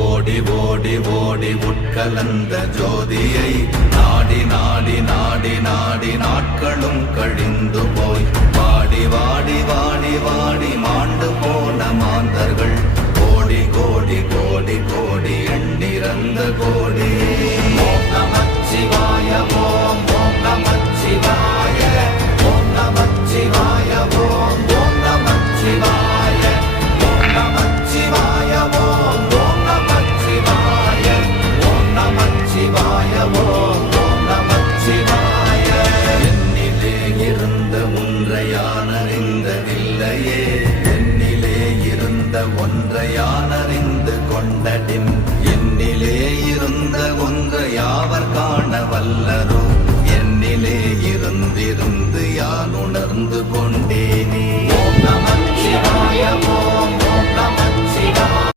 ஓடி ஓடி ஓடி உட்கலந்த ஜோதியை நாடி நாடி நாடி நாடி நாட்களும் கழிந்து போய் வாடி வாடி வாடி வாடி மாண்டு போன மாந்தர்கள் கோடி கோடி கோடி கோடி எண்ணிறந்த கோடி. ஓம் நமச்சிவாய ஓம் ஓம் நமச்சிவாய ஓம் நமச்சிவாய ஓம் ஓம் நமச்சிவாய ஓம் நமச்சிவாய ஓம் ஓம் நமச்சிவாய ஓம் நமச்சிவாய ஓம் ஓம் நமச்சிவாய. என்னிலே இருந்த ஒன்றை யான் அறிந்ததில்லையே, என்னிலே இருந்த ஒன்றை யான் அறிந்து கொண்டடின், என்னிலே இருந்த ஒன்றை யாவர் காண வல்ல